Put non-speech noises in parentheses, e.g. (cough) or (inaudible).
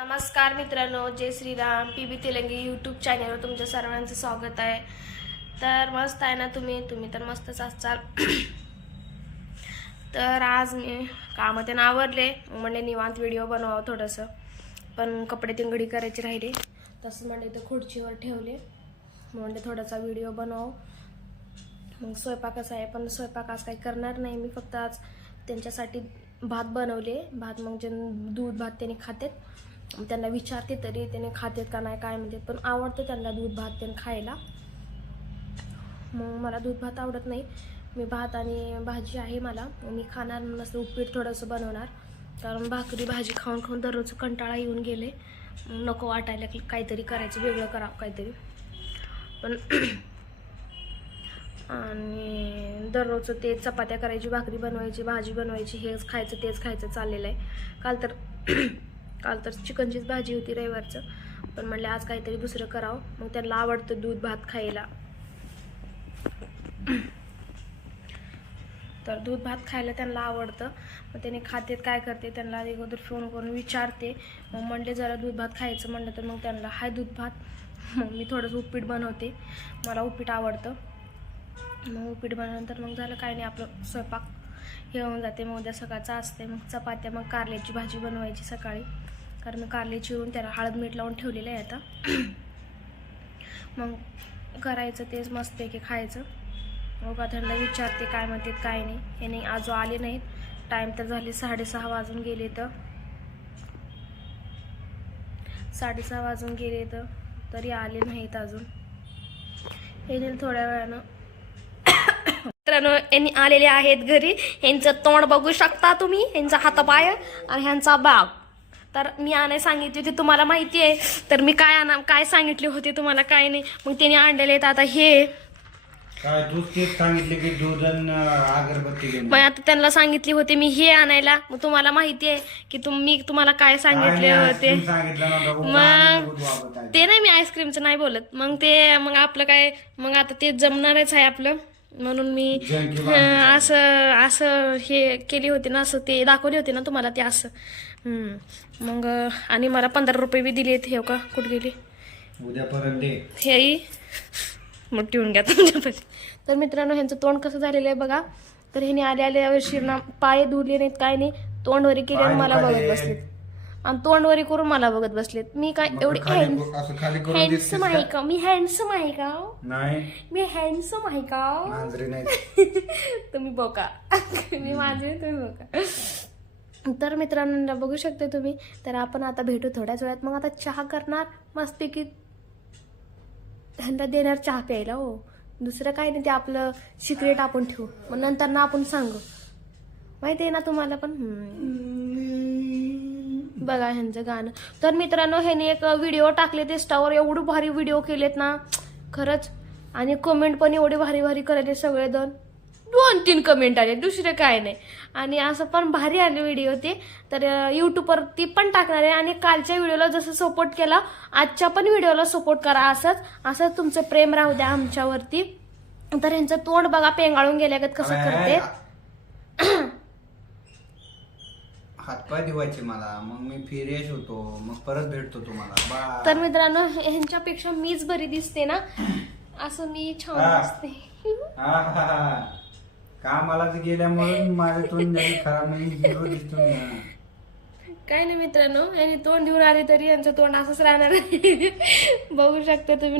नमस्कार मित्रांनो जय Shriram. P B Telangi YouTube चॅनलवर तुमच्या सर्वांचं स्वागत आहे. तर मस्त आहे ना तुम्ही? तुम्ही तर मस्तच असाल. (coughs) तर आज मी कामं ते आवरले. म्हणजे निवांत व्हिडिओ बनवावं थोडंसं. पण कपडे तिंगडी करायची करायचे राहिले. तसं म्हणजे इथं खुर्चीवर ठेवले. म्हणजे थोडासा व्हिडिओ बनवावं. मग स्वयंपाकच आहे पण स्वयंपाक आज काही करणार नाही. मी फक्त आज त्यांच्यासाठी भात बनवले. भात मग जे दूध भात त्यांनी खातेत. त्यांना विचारते तरी त्याने खातेत का नाही काय म्हणते पण आवडतं त्यांना दूध भात त्यांनी खायला. मग मला दूध भात आवडत नाही. मी भात आणि भाजी आहे मला. मी खाणार नसतं उपीट थोडंसं बनवणार. कारण भाकरी भाजी खाऊन खाऊन दररोज कंटाळा येऊन गेले. नको वाटायला की काहीतरी करायचं वेगळं करावं काहीतरी. पण (clears throat) आणि दररोजचं ते चपात्या करायची भाकरी बनवायची भाजी बनवायची हेच खायचं तेच खायचं चाललेलं आहे. काल तर (clears throat) काल तर चिकनचीच भाजी होती रविवारचं. पण म्हणले आज काहीतरी दुसरं करावं. मग त्यांना आवडतं दूध भात खायला. तर दूध भात खायला त्यांना आवडतं. मग त्याने खातेत काय करते त्यांना अगोदर फोन करून विचारते. मग म्हणले जरा दूध भात खायचं म्हणलं तर मग त्यांना हाय दूध भात. मग मी थोडंसं उपीट बनवते. मला उपीट आवडतं. मग उपीट बनवल्यानंतर मग झालं काय नाही आपलं स्वयंपाक हे होऊन जाते. मग उद्या सकाळचं असते मग चपात्या मग कारल्याची भाजी बनवायची सकाळी. कारण मी कारले चिरून त्याला हळद मीठ लावून ठेवलेलं आहे आता. मग करायचं तेच मस्तपैकी खायचं. मग त्यांना विचारते काय म्हणतात काय नाही. हे नाही आजो आले नाहीत. टाईम तर झाले साडेसहा वाजून गेले तर. साडेसहा वाजून गेले तर तरी आले नाहीत अजून. हे थोड्या वेळानं. मित्रांनो यांनी आलेले आहेत घरी. यांचं तोंड बघू शकता तुम्ही. यांचा हातापाय आणि ह्यांचा बाग तर मी आणाय सांगितली होती तुम्हाला माहिती आहे तर मी काय आणा काय सांगितले होते तुम्हाला काय नाही. मग त्यांनी आणलेले आहेत आता हे. काय तूच तेच सांगितले की दुधन अगरबत्ती घेऊन मग आता त्यांना सांगितली होती मी हे आणायला मग तुम्हाला माहिती आहे की तुम मी तुम्हाला काय सांगितले होते. सांगितलं मग वापरत आहे. ते नाही मी आईस्क्रीमचं नाही बोलत. मग ते मग आपलं काय मग आता ते जमणारच आहे आपलं. म्हणून मी असं असं हे केली होती ना असं ते दाखवली होती ना तुम्हाला ते असं. मग आणि मला पंधरा रुपये बी दिले हे का कुठे गेले? उद्यापर्यंत हेही मग ठेवून घ्या तुमच्यापाशी. तर मित्रांनो ह्यांचं तोंड कसं झालेलं आहे बघा. तर ह्याने आले आल्या वर्षी ना पाय धुरले नाहीत काय नाही. तोंडवरी केले आणि पाय मला बघत दुखायले. आणि तोंडवरी करून मला बघत बसलेत. मी काय मग एवढी खाली हँड असं खाली करून हँडसम दिसतेस आहे का? का? मी हँडसम आहे का? नाही. मी हँडसम आहे का? मांजरी नाही. (laughs) तुम्ही बघा (laughs) मी माझे तुम्ही बघा तर मित्रांनो बघू शकते तुम्ही. तर आपण आता भेटू थोड्याच वेळात. मग आता चहा करणार मस्तपैकी. ह्यांना देणार चहा प्यायला हो. दुसरं काही नाही ते आपलं सिक्रेट आपण ठेवू. मग नंतर ना आपण सांगू. माहिती आहे ना तुम्हाला पण? हम्म. बघा ह्यांचं गाणं. तर मित्रांनो ह्याने एक व्हिडिओ टाकले ते स्टावर एवढे भारी व्हिडिओ केलेत ना. खरंच. आणि कमेंट पण एवढे भारी भारी करायचे सगळे दोन दोन तीन कमेंट आले दुसरे काय नाही. आणि असं पण भारी आले व्हिडिओ ते. तर यूट्यूबवरती पण टाकणार आहे. आणि कालच्या व्हिडिओला जसं सपोर्ट केला आजच्या पण व्हिडिओला सपोर्ट करा असंच. असंच तुमचं प्रेम राहू द्या आमच्यावरती. तर ह्यांचं तोंड बघा पेंगाळून गेल्यागत कसं करते. (clears throat) हातपाय धुवायचे मला. मग मी फिरेश होतो. मग परत भेटतो तुम्हाला. तर मित्रांनो ह्यांच्यापेक्षा मीच बरी दिसते ना? असं मी छान हा. दिसते. हा, हा, हा. कामाला तर गेल्यामुळे माझं तोंड जरी खराब नाही हिरो दिसतो ना काय नाही मित्रांनो यांनी तोंड घेऊन आले तरी यांचं तोंड असंच राहणार आहे. (laughs) बघू शकता तुम्ही.